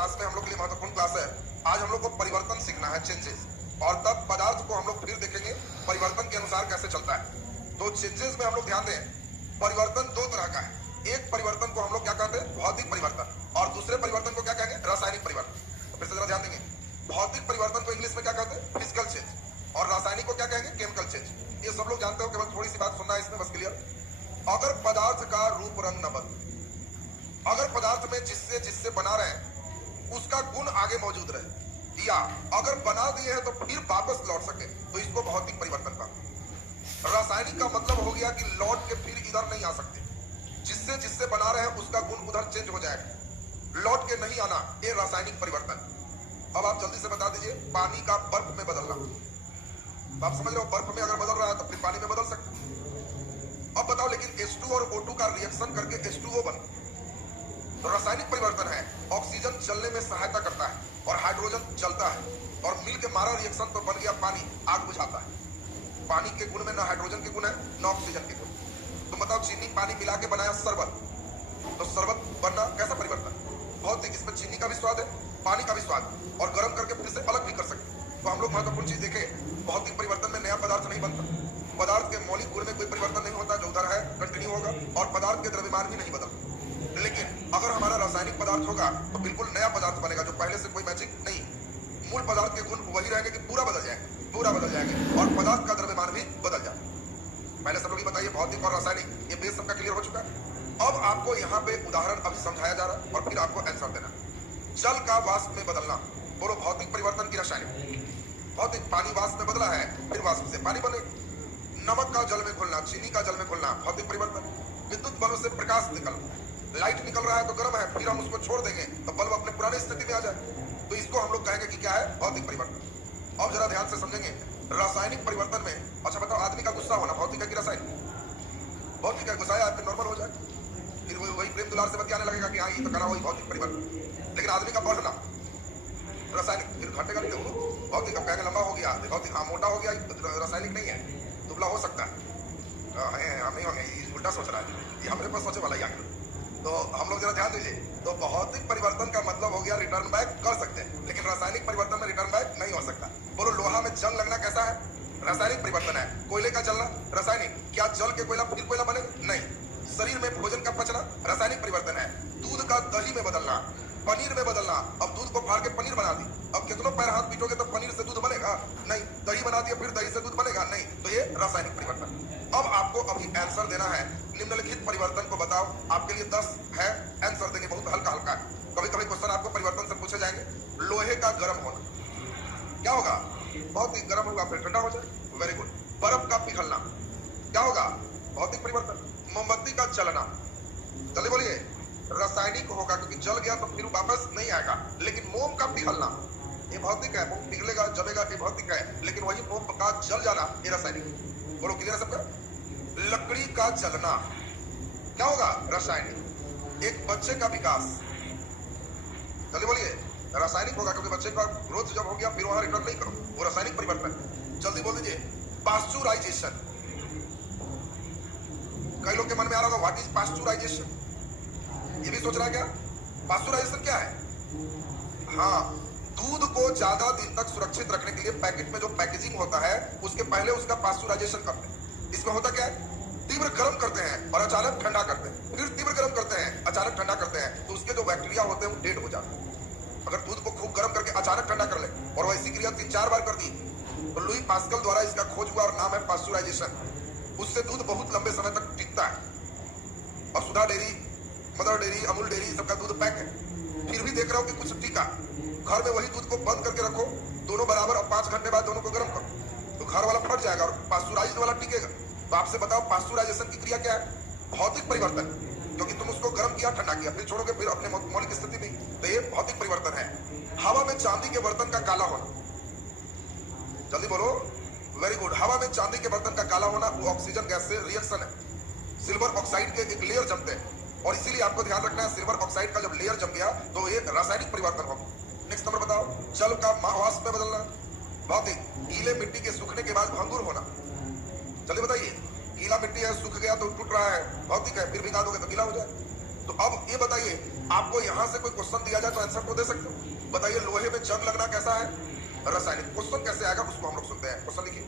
Class में हम लोग के लिए महत्वपूर्ण क्लास है। आज हम लोग को परिवर्तन सीखना है, चेंजेस, और तब पदार्थ को हम लोग फिर देखेंगे परिवर्तन के अनुसार कैसे चलता है। तो चेंजेस में हम लोग ध्यान दें, परिवर्तन दो तरह का है। एक परिवर्तन को हम लोग क्या कहते हैं, भौतिक परिवर्तन, और दूसरे परिवर्तन को क्या कहेंगे, रासायनिक परिवर्तन। तो फिर से जरा ध्यान देंगे, भौतिक परिवर्तन को इंग्लिश में क्या कहते हैं, फिजिकल चेंज, और रासायनिक को क्या कहेंगे, केमिकल चेंज। ये सब लोग जानते हो, केवल थोड़ी सी बात सुनना है इसमें बस क्लियर। अगर पदार्थ का रूप रंग न बदले, अगर पदार्थ में जिससे जिससे बना रहे हैं उसका गुण आगे मौजूद रहे, या अगर बना दिए हैं तो फिर वापस लौट सके, तो इसको भौतिक परिवर्तन का। रासायनिक का मतलब हो गया कि लौट के फिर इधर नहीं आ सकते, जिससे जिससे बना रहे हैं उसका गुण उधर चेंज हो जाएगा, लौट के नहीं आना, ये रासायनिक परिवर्तन। अब आप जल्दी से बता दीजिए, पानी का बर्फ में बदलना, तो आप समझ रहे हो बर्फ में अगर बदल रहा है तो फिर पानी में बदल सकते। अब बताओ, लेकिन H2 और O2 का रिएक्शन करके H2O बन, तो रासायनिक परिवर्तन है। ऑक्सीजन जलने में सहायता करता है और हाइड्रोजन जलता है, और मिल के मारा रिएक्शन तो बन गया पानी, आग बुझाता है। पानी के गुण में ना हाइड्रोजन के गुण है ना ऑक्सीजन के गुण। तुम बताओ, चीनी पानी मिला के बनाया शरबत, तो शरबत बनना कैसा परिवर्तन, भौतिक। इसमें चीनी का भी स्वाद है, पानी का भी स्वाद, और गर्म करके फिर से अलग भी कर सकते। तो हम लोग महत्वपूर्ण चीज देखें, भौतिक परिवर्तन में नया पदार्थ नहीं बनता, पदार्थ के मौलिक गुण में कोई परिवर्तन नहीं होता, जो उधर है कंटिन्यू होगा, और पदार्थ के द्रव्यमान भी नहीं बदलता। लेकिन अगर हमारा रासायनिक पदार्थ होगा तो बिल्कुल नया पदार्थ बनेगा, जो पहले से कोई मैचिंग नहीं, मूल पदार्थ के गुण वही रहेंगे कि पूरा बदल जाएंगे, पूरा बदल जाएंगे, और पदार्थ का द्रव्यमान भी बदल जाए। पहले सब लोग बताइए, भौतिक और रासायनिक, ये बेस सबका क्लियर हो चुका है। अब आपको यहाँ पे उदाहरण अभी समझाया जा रहा है, और फिर आपको आंसर देना। जल का वाष्प में बदलना, बोलो भौतिक परिवर्तन की रासायनिक। भौतिक, पानी वाष्प में बदला है, फिर वाष्प से पानी बने। नमक का जल में घुलना, चीनी का जल में घुलना, भौतिक परिवर्तन। विद्युत बल्ब से प्रकाश निकलना, लाइट निकल रहा है तो गर्म है, फिर हम उसको छोड़ देंगे तो बल्ब अपने पुरानी स्थिति में आ जाए, तो इसको हम लोग कहेंगे कि क्या है, भौतिक परिवर्तन। अब जरा ध्यान से समझेंगे, रासायनिक परिवर्तन में, अच्छा बताओ, आदमी का गुस्सा होना भौतिक है कि रासायनिक? भौतिक है, गुस्सा है फिर नॉर्मल हो जाए, फिर वही प्रेम दुलार से बतियाने लगेगा कि हाँ ये तो करा, वही भौतिक परिवर्तन। लेकिन आदमी का बढ़ना रासायनिक, फिर घटेगा नहीं, देखो भौतिक, अब कहेंगे लंबा हो गया भौतिक, हाँ मोटा हो गया रासायनिक नहीं है, दुबला हो सकता है, हम नहीं होंगे, उल्टा सोच रहा है, ये हमारे पास सोचे वाला ही आगे। तो हम लोग जरा ध्यान दीजिए, तो भौतिक परिवर्तन का मतलब हो गया रिटर्न बैक कर सकते हैं, लेकिन रासायनिक परिवर्तन में रिटर्न बैक नहीं हो सकता। बोलो, लोहा में जंग लगना कैसा है, रासायनिक परिवर्तन है। कोयले का जलना रासायनिक, क्या जल के कोयला फिर कोयला बने, नहीं। शरीर में भोजन का पचना रासायनिक परिवर्तन है। दूध का दही में बदलना, पनीर में बदलना, अब दूध को फाड़ के पनीर बना दी, अब कितनों पैर हाथ पीटोगे तो पनीर से दूध बनेगा नहीं, दही बना दिया फिर दही से दूध बनेगा नहीं, तो ये रासायनिक परिवर्तन। अब आपको अभी आंसर देना है, निम्नलिखित परिवर्तन को बताओ। आपके लिए 10 है, आंसर देंगे, बहुत हल्का हल्का है। कभी कभी क्वेश्चन आपको परिवर्तन से पूछे जाएंगे। लोहे का गर्म होना क्या होगा, बहुत ही गर्म होगा फिर ठंडा हो जाए, वेरी गुड। बर्फ का पिघलना क्या होगा, भौतिक परिवर्तन। मोमबत्ती का जलना, जल्दी बोलिए, रासायनिक होगा, क्योंकि जल गया तो फिर वापस नहीं आएगा। लेकिन मोम का पिघलना ये भौतिक है, मोम पिघलेगा जलेगा, ये भौतिक है, लेकिन वही मोम का जल जाना ये रासायनिक। बोलो क्लियर है सबका। लकड़ी का जलना क्या होगा, रासायनिक। एक बच्चे का विकास, जल्दी बोलिए, रासायनिक होगा, क्योंकि बच्चे का ग्रोथ जब हो गया फिर वहां रिटर्न नहीं करो, वो रासायनिक परिवर्तन। जल्दी बोल दीजिए, पास्चुराइजेशन। कई लोग के मन में आ रहा होगा, व्हाट इज पास्चुराइजेशन, ये भी सोच रहा है क्या, पास्चुराइजेशन क्या है? हाँ, दूध को ज्यादा दिन तक सुरक्षित रखने के लिए पैकेट में जो पैकेजिंग होता है उसके पहले उसका पास्चुराइजेशन करते हैं। इसमें होता क्या है, तीव्र गर्म करते हैं और अचानक ठंडा करते हैं, फिर तीव्र गर्म करते हैं, अचानक ठंडा करते हैं, तो उसके जो बैक्टीरिया होते हैं वो डेड हो जाते हैं। अगर दूध को खूब गर्म करके अचानक ठंडा कर ले और वैसी क्रिया 3-4 बार कर दी, तो लुई पास्कल द्वारा इसका खोज हुआ और नाम है पास्चुराइजेशन। उससे दूध बहुत लंबे समय तक टिकता है। और Sudha dairy, mother dairy, Amul dairy सबका दूध पैक है, फिर भी देख रहा हूं कि कुछ टीका। घर में वही दूध को बंद करके रखो, दोनों बराबर, और 5 घंटे बाद दोनों को गर्म करो, तो घर वाला फट जाएगा और पास्चुराइज्ड वाला टिकेगा। तो आपसे बताओ, पास्चुराइजेशन की क्रिया क्या है, भौतिक परिवर्तन, क्योंकि तुम उसको गर्म किया, ठंडा किया, फिर छोड़ोगे, फिर अपने मौलिक स्थिति में, तो ये भौतिक परिवर्तन है। हवा में चांदी के बर्तन का काला होना, जल्दी बोलो, वेरी गुड। हवा में चांदी के बर्तन का काला होना वो ऑक्सीजन गैस से रिएक्शन है, सिल्वर ऑक्साइड के एक लेयर जमते हैं, और इसीलिए आपको ध्यान रखना है, सिल्वर ऑक्साइड का जब लेयर जम गया तो ये रासायनिक परिवर्तन होगा। नेक्स्ट नंबर बताओ, जल का वाष्प में बदलना, भौतिक। गीले मिट्टी के सूखने के बाद भंगुर होना, जल्दी बताइए, गीला मिट्टी है, सूख गया तो टूट रहा है, भौतिक है, फिर भिगा दोगे तो गीला हो जाए, तो अब ये बताइए, आपको यहां से कोई क्वेश्चन दिया जाए तो आंसर तो दे सकते हो? बताइए लोहे में जंग लगना कैसा है? रासायनिक। क्वेश्चन कैसे आएगा उसको हम लोग सुनते हैं। क्वेश्चन लिखिए,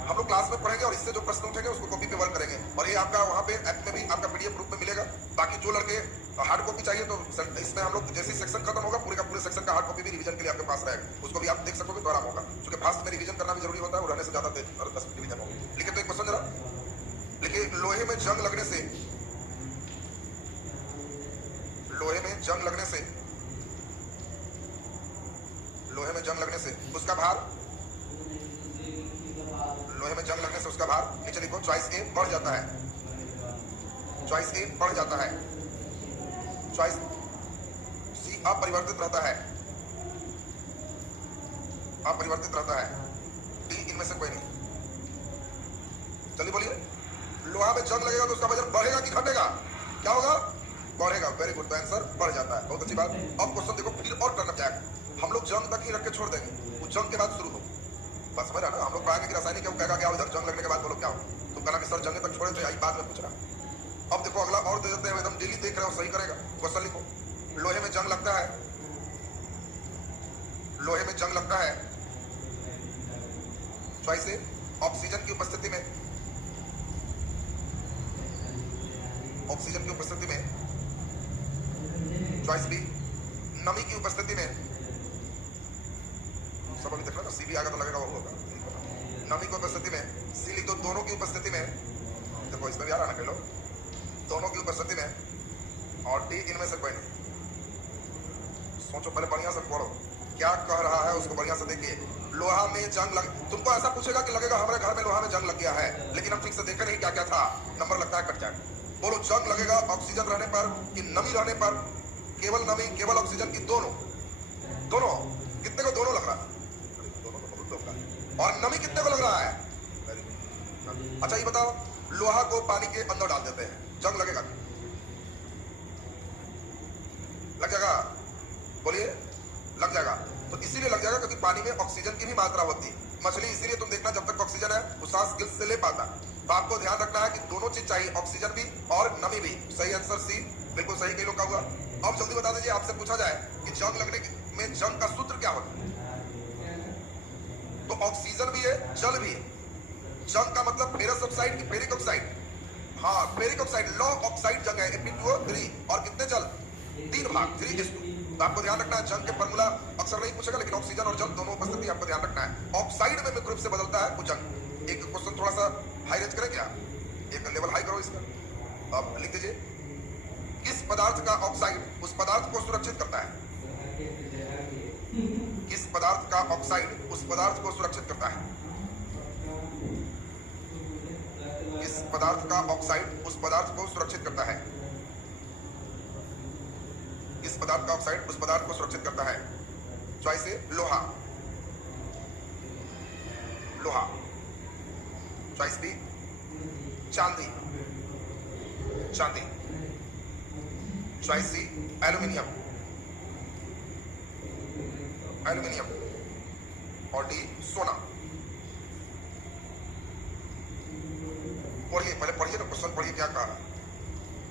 हम लोग क्लास में पढ़ेंगे और इससे जो प्रश्न उठेंगे उसको कॉपी पे वर्क करेंगे, और ये आपका वहां पे ऐप में भी आपका पीडीएफ रूप में मिलेगा। बाकी जो लड़के हार्ड कॉपी चाहिए तो इसमें हम लोग जैसे सेक्शन खत्म होगा पूरे का पूरे सेक्शन का हार्ड कॉपी भी रिवीजन के लिए आपके पास रहेगा, उसको भी आप देख सकोगे तो आराम होगा, क्योंकि फास्ट में रिवीजन करना भी जरूरी होता है और रहने से ज्यादा 10 मिनट रिवीजन होगा। लिखिए तो एक क्वेश्चन जरा लिखिए, लोहे में जंग लगने से, लोहे में जंग लगने से, लोहे में जंग लगने से उसका भार, लोहे में जंग लगने से उसका भार, नीचे लिखो चॉइस ए बढ़ जाता है, चॉइस ए बढ़ जाता है, चॉइस सी अपरिवर्तित रहता है, अपरिवर्तित रहता है, डी इनमें से कोई नहीं। चलिए बोलिए, लोहा में जंग लगेगा तो उसका वजन बढ़ेगा कि घटेगा? क्या होगा? बढ़ेगा। वेरी गुड, आंसर बढ़ जाता है, बहुत अच्छी बात। अब क्वेश्चन देखो, फिर और टर्न अप जाएगा, हम लोग जंग तक ही रख के छोड़ देंगे, वो जंग के बाद शुरू हो। बस समझ रहा ना, हम लोग पढ़ाएंगे कि रासायनिक है, वो कहेगा क्या इधर जंग लगने के बाद बोलो क्या हो, तो कहना कि सर जंग तक छोड़े थे, यही बाद में पूछ रहा। अब देखो अगला और दे देते हैं, एकदम डेली देख रहे हो सही करेगा। क्वेश्चन लिखो, लोहे में जंग लगता है, लोहे में जंग लगता है, चॉइस ए ऑक्सीजन की उपस्थिति में, ऑक्सीजन की उपस्थिति में, चॉइस बी नमी की उपस्थिति में, सब अभी देखना ना, सी भी आएगा तो लगेगा वो होगा, नमी की उपस्थिति में, सी लिख दो दोनों की उपस्थिति में, देखो इसमें भी आ रहा ना कह लो, दोनों की उपस्थिति में, और डी इनमें से कोई नहीं। सोचो पहले, बढ़िया से पढ़ो क्या कह रहा है उसको, बढ़िया से देखिए। लोहा में जंग लग, तुमको ऐसा पूछेगा कि लगेगा हमारे घर में लोहा में जंग लग गया है, लेकिन हम ठीक से देखे नहीं क्या क्या था, नंबर लगता है कट जाए। बोलो जंग लगेगा ऑक्सीजन रहने पर कि नमी रहने पर? केवल नमी, केवल ऑक्सीजन की दोनों? दोनों। कितने को दोनों लग रहा है? दोनों को बहुत लोग, और नमी कितने को लग रहा है? अच्छा ये बताओ, लोहा को पानी के अंदर डाल देते हैं, जंग लगेगा? लग जाएगा? बोलिए, लग जाएगा। तो इसीलिए लग जाएगा क्योंकि पानी में ऑक्सीजन की भी मात्रा होती है। मछली इसीलिए तुम देखना जब तक ऑक्सीजन है वो सांस गिल्स से ले पाता। तो आपको ध्यान रखना है कि दोनों चीज चाहिए, ऑक्सीजन भी और नमी भी। सही आंसर सी, बिल्कुल सही कई लोग का हुआ। अब जल्दी बता दीजिए, आपसे पूछा जाए कि जंग लगने में जंग का सूत्र क्या होता है, तो ऑक्सीजन भी है, जल भी है। जंग का मतलब फेरस ऑक्साइड की फेरिक ऑक्साइड? हाँ, फेरिक ऑक्साइड, लॉ ऑक्साइड जंग है, Fe2O3, और कितने जल? 3 भाग, 3:2। तो आपको ध्यान रखना है, जंग के फॉर्मूला अक्सर नहीं पूछेगा, लेकिन ऑक्सीजन और जल दोनों उपस्थिति आपको ध्यान रखना है। ऑक्साइड में मुख्य रूप से बदलता है वो जंग। एक क्वेश्चन थोड़ा सा हाई रेंज करें क्या, एक लेवल हाई करो इसका। अब लिख दीजिए, किस पदार्थ का ऑक्साइड उस पदार्थ को सुरक्षित करता है? किस पदार्थ का ऑक्साइड उस पदार्थ को सुरक्षित करता है? किस पदार्थ का ऑक्साइड उस पदार्थ को सुरक्षित करता है? किस पदार्थ का ऑक्साइड उस पदार्थ को सुरक्षित करता है? चॉइस ए लोहा, लोहा। चॉइस बी चांदी, चांदी। चॉइस सी एल्यूमिनियम, एल्यूमिनियम। और डी सोना। पढ़िए, पहले पढ़िए ना क्वेश्चन, पढ़िए क्या कहा।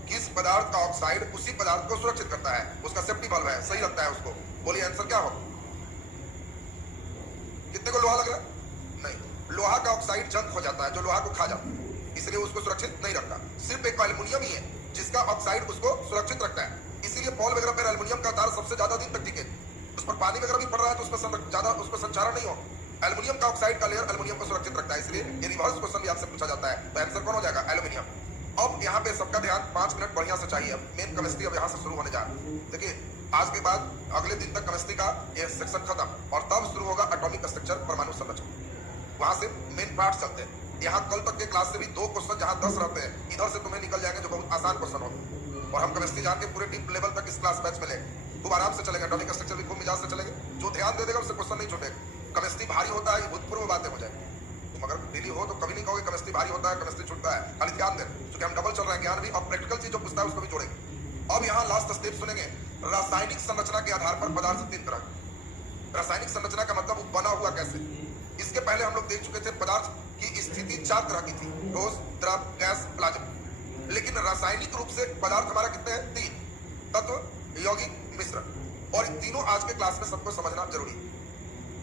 किस पदार्थ का ऑक्साइड उसी पदार्थ को सुरक्षित करता है? उसका सेफ्टी वाल्व है, सही लगता है उसको। बोलिए आंसर क्या हो? कितने को लोहा लग रहा है? नहीं, लोहा का ऑक्साइड जंग हो जाता है, जो लोहा को खा जाता है, इसलिए उसको सुरक्षित नहीं रखता। सिर्फ एक एल्युमिनियम ही है जिसका ऑक्साइड उसको सुरक्षित रखता है। इसीलिए पॉल वगैरह पर एल्युमिनियम का तार सबसे ज्यादा दिन तक टिके। उस पर पानी वगैरह भी पड़ रहा है तो उसमें ज्यादा उसमें संचारण नहीं हो। एल्युमिनियम का ऑक्साइड का लेयर एल्युमिनियम को सुरक्षित रखता है, इसलिए ये रिवर्स क्वेश्चन भी आपसे पूछा जाता है। तो आंसर कौन हो जाएगा? एल्युमिनियम। अब यहाँ पे सबका ध्यान 5 मिनट बढ़िया से चाहिए। अब मेन केमिस्ट्री अब यहाँ से शुरू होने जा रहा है। देखिए, आज के बाद अगले दिन तक केमिस्ट्री का ये सेक्शन खत्म, और तब शुरू होगा एटॉमिक स्ट्रक्चर, परमाणु संरचना। वहां से मेन पार्ट चलते हैं। यहाँ कल तक के क्लास से भी 2 क्वेश्चन जहाँ 10 रहते हैं, इधर से तुम्हें निकल जाएंगे जो बहुत आसान क्वेश्चन होंगे। और हम केमिस्ट्री जान के पूरे डीप लेवल तक इस क्लास बैच में लेंगे, खूब आराम से चलेंगे। एटॉमिक स्ट्रक्चर भी खूब मिजाज से चलेंगे। जो ध्यान दे देगा उससे क्वेश्चन नहीं छूटेगा। केमिस्ट्री भारी होता है, ये भूतपूर्व बातें हो जाएगी। तुम अगर डेली हो तो कभी नहीं कहोगे केमिस्ट्री भारी होता है, केमिस्ट्री छूटता है। खाली ध्यान दें, क्योंकि हम डबल चल रहे हैं, ज्ञान भी और प्रैक्टिकल चीज जो पूछता है उसको भी जोड़ेंगे। अब यहाँ लास्ट स्टेप सुनेंगे, रासायनिक संरचना के आधार पर पदार्थ 3 तरह। रासायनिक संरचना का मतलब बना हुआ कैसे। इसके पहले हम लोग देख चुके थे पदार्थ की स्थिति 4 तरह की थी, ठोस, द्रव, गैस, प्लाज्मा। लेकिन रासायनिक रूप से पदार्थ हमारा कितने हैं? 3 तत्व, यौगिक, मिश्रण। और इन तीनों आज के क्लास में सबको समझना जरूरी है।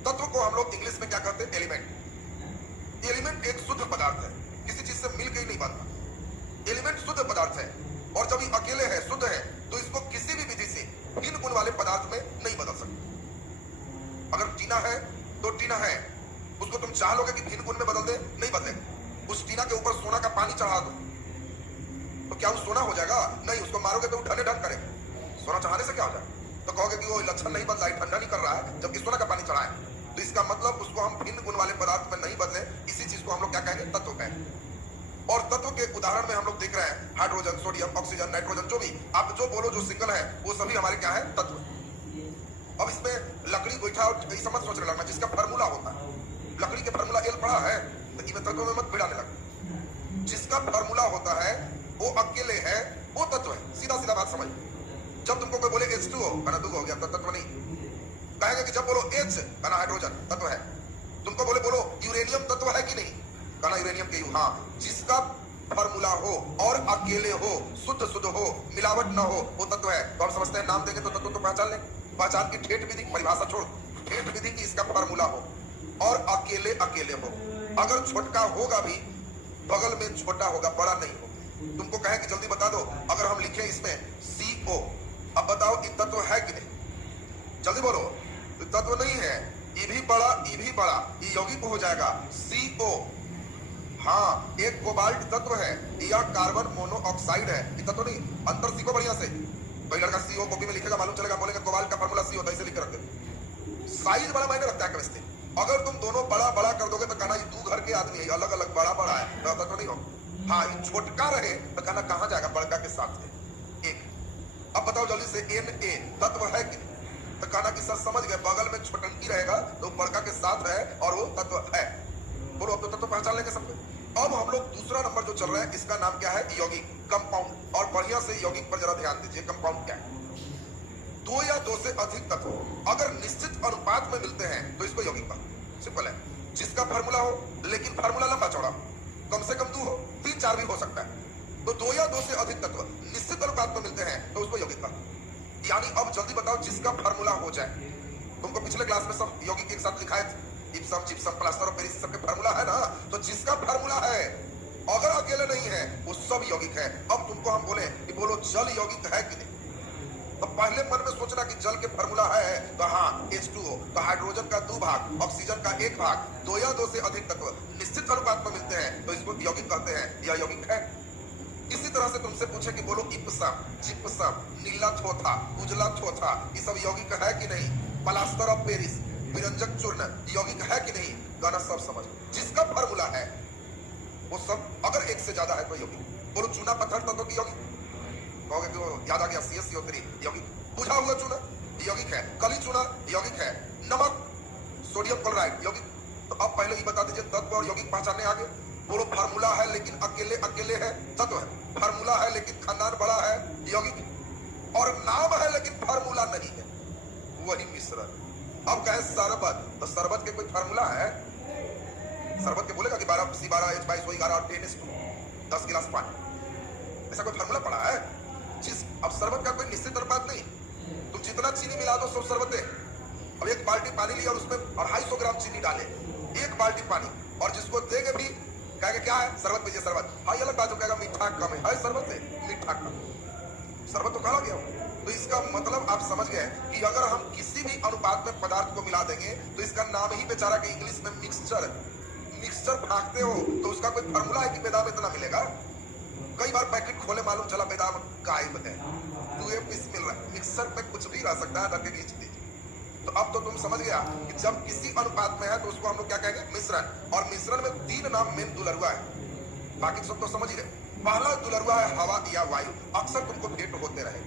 तत्व को हम लोग इंग्लिश में क्या कहते हैं? एलिमेंट। एलिमेंट एक शुद्ध पदार्थ है, किसी चीज से मिलकर ही नहीं बनता। एलिमेंट शुद्ध पदार्थ है और जब ये अकेले है, शुद्ध है, तो इसको किसी भी विधि से भिन्न गुण वाले पदार्थ में नहीं बदल सकते। अगर टीना है तो टीना है, उसको तुम चाह लोगे कि भिन्न गुण में बदल दे? नहीं बदलेगा। उस टीना के ऊपर सोना का पानी चढ़ा दो तो क्या वो सोना हो जाएगा? नहीं। उसको मारोगे तो वो ढने ढंग करेगा। सोना चढ़ाने से क्या हो जाएगा? तो कहोगे कि वो लक्षण नहीं बदला है, ठंडा नहीं कर रहा है, जबकि सोना का पानी चढ़ा है। तो इसका मतलब उसको हम भिन्न गुण वाले पदार्थ में नहीं बदले, इसी चीज को हम लोग क्या कहेंगे? तत्व कहेंगे। और तत्व के उदाहरण में हम लोग देख रहे हैं हाइड्रोजन, सोडियम, ऑक्सीजन, नाइट्रोजन, जो भी आप जो बोलो, जो सिंगल है, वो सभी हमारे क्या है? तत्व। अब इसमें लकड़ी, गोईठा और ये समझ सोचने लगना, जिसका फार्मूला होता है। लकड़ी के फार्मूला एल पड़ा है तो इनमें तत्व में मत भिड़ाने लगा। जिसका फार्मूला होता है वो अकेले है, वो तत्व है। सीधा सीधा बात समझ। जब तुमको कोई बोले H2O, कहना 2 हो गया तो तत्व नहीं। कहेगा कि जब बोलो H, कहना हाइड्रोजन, तत्व है। तुमको बोलो यूरेनियम, तत्व है कि नहीं? कहना यूरेनियम के यू। हाँ, जिसका फार्मूला हो और अकेले हो, शुद्ध शुद्ध हो, मिलावट ना हो, वो तत्व है। तो हम समझते हैं नाम देंगे तो तत्व तो पहचान लें। पहचान की ठेठ विधि, परिभाषा छोड़, ठेठ विधि की इसका फार्मूला हो और अकेले अकेले हो। अगर छोटका होगा भी, बगल में छोटा होगा, बड़ा नहीं हो। तुमको कहे कि जल्दी बता दो, अगर हम लिखे इसमें CO, अब बताओ ये तत्व है कि नहीं? जल्दी बोलो। तो तत्व नहीं है। ये भी बड़ा, ये भी बड़ा, ये यौगिक हो जाएगा CO। हाँ, एक कोबाल्ट तत्व है, यह कार्बन मोनोऑक्साइड है, ये तत्व नहीं। अंतर सीखो बढ़िया से। कोई लड़का CO कॉपी में लिखेगा, मालूम चलेगा, बोलेगा कोबाल्ट का फार्मूला C होता है, इसे लिख के रखते। साइज बड़ा मायने रखता है केमिस्ट्री। अगर तुम दोनों बड़ा बड़ा कर दोगे तो कहना ये 2 घर के आदमी है, अलग अलग बड़ा बड़ा है, तो तत्व नहीं हो। हाँ, ये छोटका रहे तो कहना कहां जाएगा? बड़का के साथ है एक। अब बताओ जल्दी से, Na तत्व है कि नहीं? तो कहना कि सर समझ गए, बगल में छोटंकी रहेगा तो बड़का के साथ है और वो तत्व है। बोलो, अब तो तत्व पहचान लेंगे सबको। अब हम लोग दूसरा नंबर जो चल रहा है, इसका नाम क्या है? यौगिक, कंपाउंड। और बढ़िया से यौगिक पर जरा ध्यान दीजिए। कंपाउंड क्या है? 2 या 2 से अधिक तत्व अगर निश्चित अनुपात में मिलते हैं तो इसको यौगिक कहते हैं। सिंपल है। जिसका फार्मूला हो, लेकिन फार्मूला लंबा चौड़ा, कम से कम 2 हो, 3 4 भी हो सकता है। तो 2 या 2 से अधिक तत्व निश्चित अनुपात में मिलते हैं तो उसको यौगिक कहते हैं। यानी अब जल्दी बताओ, जिसका फार्मूला हो जाए। तुमको पिछले क्लास में सब यौगिक एक साथ लिखा है, जिप्सम, जिप्सम, प्लास्टर और पेरिस, सबके फार्मूला है ना? तो जिसका फार्मूला है, अगर अकेले नहीं है, वो सब यौगिक है। अब तुमको हम बोले कि बोलो जल यौगिक है कि नहीं? तो पहले मन में सोचना कि जल के फार्मूला है तो हाँ H2O, तो हाइड्रोजन का 2 भाग, ऑक्सीजन का 1 भाग, 2 या 2 से अधिक तत्व निश्चित अनुपात में मिलते हैं तो इसको यौगिक कहते हैं। यह यौगिक है। इसी तरह से तुमसे पूछे कि बोलो इप्सम, जिप्सम, नीला थोथा, उजला थोथा, ये सब यौगिक है कि नहीं? प्लास्टर ऑफ पेरिस, विरंजक चूर्ण, यौगिक है कि नहीं? गाना सब समझ। जिसका फार्मूला है वो सब, अगर एक से ज्यादा है तो यौगिक। बोलो चूना पत्थर तत्व की यौगिक, कहोगे कि याद आ गया CSCO3, यौगिक। बुझा हुआ चूना यौगिक है। कली चूना यौगिक है। नमक, सोडियम क्लोराइड, यौगिक। तो अब पहले ही बता दीजिए, तत्व और यौगिक पहचानने आगे। बोलो फार्मूला है लेकिन अकेले अकेले है, तत्व है। फार्मूला है लेकिन खानदान बड़ा है, यौगिक। और नाम है लेकिन फार्मूला नहीं है, वही मिश्रण। अब कहे शरबत, तो शरबत के कोई फार्मूला है? शरबत के बोलेगा कि 12 C12 H22 11 और 10:2, 10 गिलास पानी, ऐसा कोई फार्मूला पड़ा है? अब शरबत का कोई निश्चित अनुपात नहीं। तुम जितना चीनी मिला दो सब शरबत है। अब 1 बाल्टी पानी लिया और उसमें 250 ग्राम चीनी डाले, 1 बाल्टी पानी, और जिसको देंगे भी कहेंगे क्या है? शरबत पीजिए, शरबत। हाँ, ये अलग बात हो, कहेगा मीठा कम है, शरबत है मीठा कम। शरबत तो कहा गया। तो इसका मतलब आप समझ गए कि अगर हम किसी भी अनुपात में पदार्थ को मिला देंगे तो इसका नाम ही बेचारा के इंग्लिश में मिक्सचर। मिक्सचर फाँकते हो तो उसका कोई फार्मूला है कि बेदाम इतना मिलेगा? कई बार पैकेट खोले, मालूम चला बेदाम गायब है, 2 पीस मिल रहा है। मिक्सर में कुछ भी रह सकता है, रख के खींच दीजिए। तो अब तो तुम समझ गया कि जब किसी अनुपात में है तो उसको हम लोग क्या कहेंगे? मिश्रण। और मिश्रण में 3 नाम मेन दुलरुआ है, बाकी सब तो समझ ही रहे। पहला दुलरुआ है हवा या वायु। अक्सर तुमको भेंट होते रहे।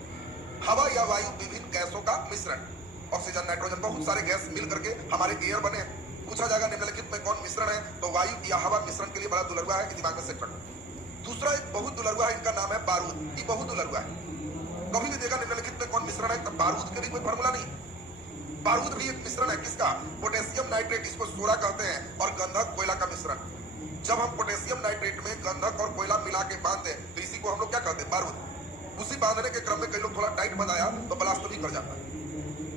हवा या वायु विभिन्न गैसों का मिश्रण। ऑक्सीजन, नाइट्रोजन, बहुत सारे गैस मिल करके हमारे एयर बने। पूछा जाएगा निम्नलिखित में कौन मिश्रण है, तो वायु या हवा मिश्रण के लिए बड़ा दुलरुआ है, दिमाग में सेट रखना। दूसरा एक बहुत दुलरुआ है, इनका नाम है बारूद। ये बहुत दुलरुआ है। कभी भी देखा निम्नलिखित में कौन मिश्रण है, तो बारूद के भी कोई फार्मूला नहीं। बारूद भी एक मिश्रण है। किसका? पोटेशियम नाइट्रेट, इसको सोडा कहते हैं, और गंधक कोयला का मिश्रण। जब हम पोटेशियम नाइट्रेट में गंधक और कोयला मिला के बांधते हैं तो इसी को हम लोग क्या कहते हैं, बारूद। उसी बांधने के क्रम में कई लोग थोड़ा टाइट बनाया तो ब्लास्ट भी कर जाता है।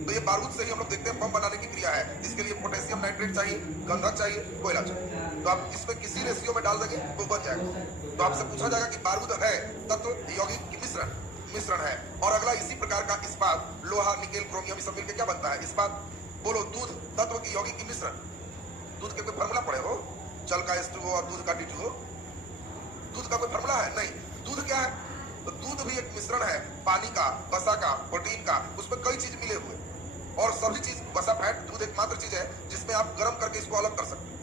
तो ये बारूद से ही हम लोग देखते हैं बम बनाने की क्रिया है। इसके लिए पोटेशियम नाइट्रेट चाहिए, गंधक चाहिए, कोयला चाहिए। तो आप इसमें किसी रेशियो में डाल देंगे तो बन जाएगा। तो आपसे पूछा जाएगा कि बारूद है तत्व यौगिक की मिश्रण है। और अगला इसी प्रकार का इस्पात, लोहा, निकेल, क्रोमियम, ये सब मिलकर क्या बनता है, इस्पात। बोलो, दूध तत्व की यौगिक की मिश्रण। दूध के कोई फार्मूला पढ़े हो, जल का H2O और दूध का D2O? दूध का कोई फार्मूला है? नहीं। दूध क्या है? तो दूध भी एक मिश्रण है, पानी का, वसा का, प्रोटीन का, उसमें कई चीज मिले हुए और सभी चीज, वसा, फैट, दूध एकमात्र चीज है जिसमें आप गर्म करके इसको अलग कर सकते हैं।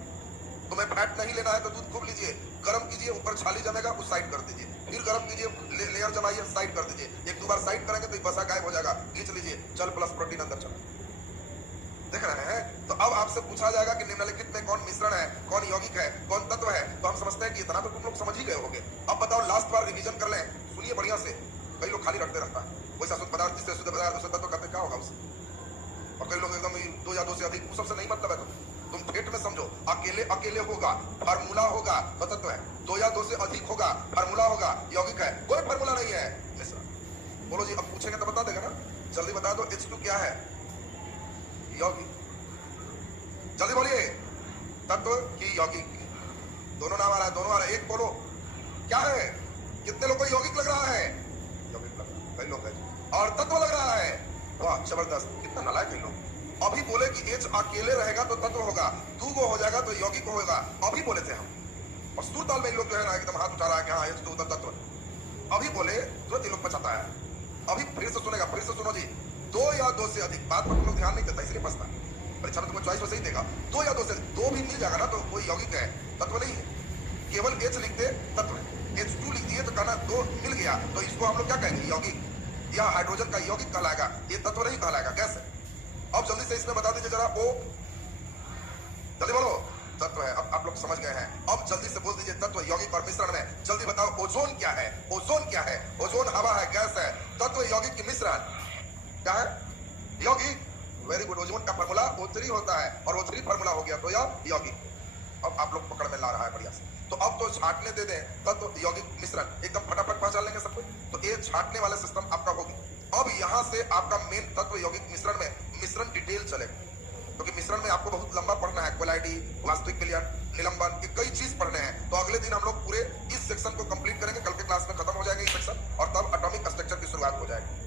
तुम्हें फैट नहीं लेना है तो दूध खूब लीजिए, गर्म कीजिए, ऊपर छाली जमेगा, उस साइड कर दीजिए, फिर गर्म कीजिए, लेयर जमाइए, साइड कर दीजिए। एक दो बार साइड करेंगे तो वसा गायब हो जाएगा, खींच लीजिए, जल प्लस प्रोटीन अंदर चला। देख रहे हैं? तो अब आपसे पूछा जाएगा कि निम्नलिखित में कौन मिश्रण है, कौन यौगिक है, कौन तत्व है। तो हम समझते हैं कि इतना तो तुम लोग समझ ही गए होंगे। अब बताओ, लास्ट बार रिवीजन कर लें, सुनिए बढ़िया से। कई लोग खाली रखते रहता है, वैसा शुद्ध पदार्थ जिससे शुद्ध पदार्थ उससे तत्व करते क्या होगा उससे। और कई लोग एकदम 2 या 2 से अधिक, सबसे नहीं मतलब है। तुम ठेठ में समझो, अकेले अकेले होगा, फार्मूला होगा तो तत्व है, 2 या 2 से अधिक होगा, फार्मूला होगा, यौगिक है। कोई फार्मूला नहीं है, मिश्रण। बोलो जी, अब पूछेंगे तो बता देगा ना, जल्दी बता दो। H2 क्या है? यौगिक। जल्दी बोलिए, तत्व की यौगिक। दोनों नाम आ रहा है, दोनों आ रहा है, एक बोलो क्या है। कितने लोगों को यौगिक लग रहा है? यौगिक लग रहा है, कई लोग हैं। और तत्व लग रहा है, वाह जबरदस्त, कितना नालायक कई लोग। अभी बोले कि H अकेले रहेगा तो तत्व होगा, 2 गो हो जाएगा तो यौगिक होगा। अभी बोले थे हम, और सुर ताल में लोग जो है ना एकदम हाथ उठा रहा है कि हाँ H2 तत्व। अभी बोले तुरंत ये लोग पछता है। अभी फिर से सुनेगा, फिर से सुनो जी। 2 या 2 से अधिक, बात पर तुम लोग ध्यान नहीं देता इसलिए फंसता। परीक्षा में तुमको चॉइस वैसे ही देगा, 2 या 2 से 2 भी मिल जाएगा ना तो कोई यौगिक है, तत्व नहीं है। केवल H लिखते तत्व है, H2 लिख दिए तो कहना 2 मिल गया, तो इसको हम लोग क्या कहेंगे, यौगिक। या हाइड्रोजन का यौगिक कहलाएगा, ये तत्व नहीं कहलाएगा, गैस है। अब जल्दी से इसमें बता दीजिए जरा, O जल्दी बोलो, तत्व है। अब आप लोग समझ गए हैं। अब जल्दी से बोल दीजिए तत्व, यौगिक और मिश्रण में। जल्दी बताओ, ओजोन क्या है? ओजोन क्या है? ओजोन हवा है, गैस है। तत्व यौगिक की मिश्रण क्या है? यौगिक। Very good. ओजोन का फार्मूला O3 होता है और O3 फार्मूला हो गया तो यौगिक। अब आप लोग पकड़ में ला रहा है बढ़िया से। तो अब तो छाटने दे दें, तत्व यौगिक मिश्रण एकदम फटाफट पहचान लेंगे सबको। तो ये छाटने वाले सिस्टम आपका होगी। अब यहां से आपका मेन तत्व यौगिक मिश्रण में मिश्रण डिटेल चलेगा, क्योंकि मिश्रण में आपको बहुत लंबा पढ़ना है, कोलाइडी, वास्तविक विलयन, निलंबन, ये कई चीज पढ़ने हैं। तो अगले दिन हम लोग पूरे इस सेक्शन को कंप्लीट करेंगे, कल के क्लास में खत्म हो जाएगा ये सेक्शन और तब एटॉमिक स्ट्रक्चर की शुरुआत हो जाएगी।